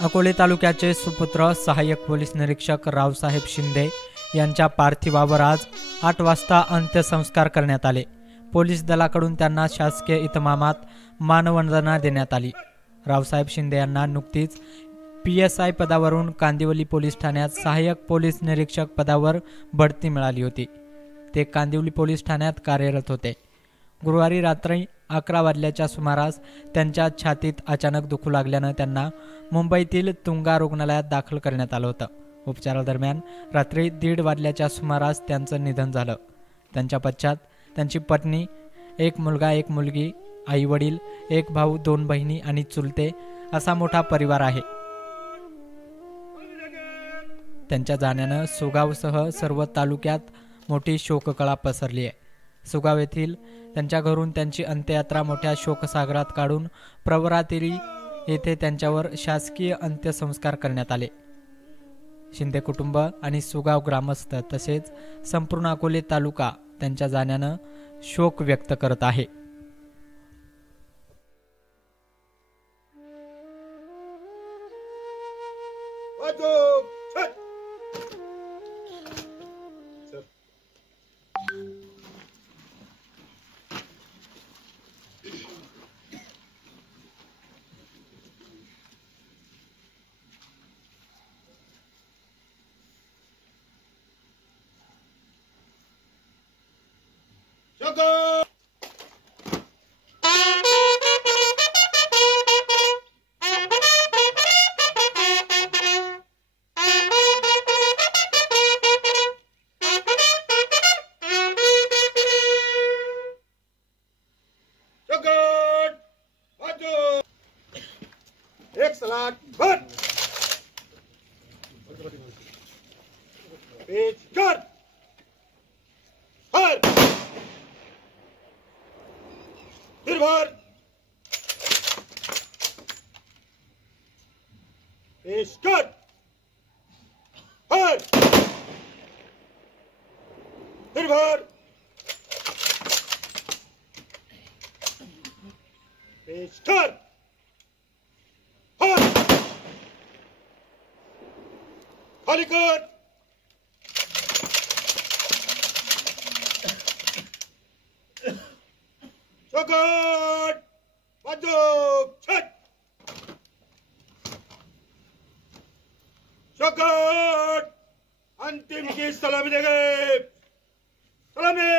अकोले तालुक्याचे सुपुत्र सहाय्यक पोलीस निरीक्षक रावसाहेब शिंदे यांच्या पार्थिवावर आज 8 वाजता अंत्यसंस्कार करण्यात आले। पोलीस दलाकडून त्यांना शासकीय इतमामात मानवंदना देण्यात आली। रावसाहेब शिंदे यांना नुकतीच PSI पदावरून कांदिवली पोलीस ठाण्यात सहाय्यक पोलीस निरीक्षक पदावर बढती मिळाली होती। ते कांदिवली पोलीस ठाण्यात कार्यरत होते। गुरुवारी रात्री 11 वाजल्याच्या सुमारास त्यांच्या छातीत अचानक दुखू लागल्यानं त्यांना मुंबईतील तुंगा रुग्णालयात दाखल करण्यात आलं होतं। उपचारादरम्यान रात्री 1:30 वाजल्याच्या सुमारास त्यांचं निधन झालं। त्यांच्या पश्चात त्यांची पत्नी, एक मुलगा एक मुलगी, आई वडील, एक भाऊ, 2 बहिणी आणि चुलते असा मोठा परिवार आहे। त्यांच्या जाण्यानं सुगावसह सर्व तालुक्यात मोठी शोककळा पसरली आहे। सुगाव येथील त्यांच्या घरून त्यांची अंत्ययात्रा मोठ्या शोकसागरात काढून प्रवरातिरी येथे त्यांच्यावर शासकीय अंत्यसंस्कार करण्यात आले। शिंदे कुटुंब आणि सुगाव ग्रामस्थ तसेच संपूर्ण अकोले तालुका त्यांच्या जाण्यानं शोक व्यक्त करत आहे। एक सलाट भर पेच कर हर फिर भर पेच कर हर फिर भर पेच कर खाली कर चौकट बाजू छत चौकट अंतिम की सलामी देंगे। सलामी।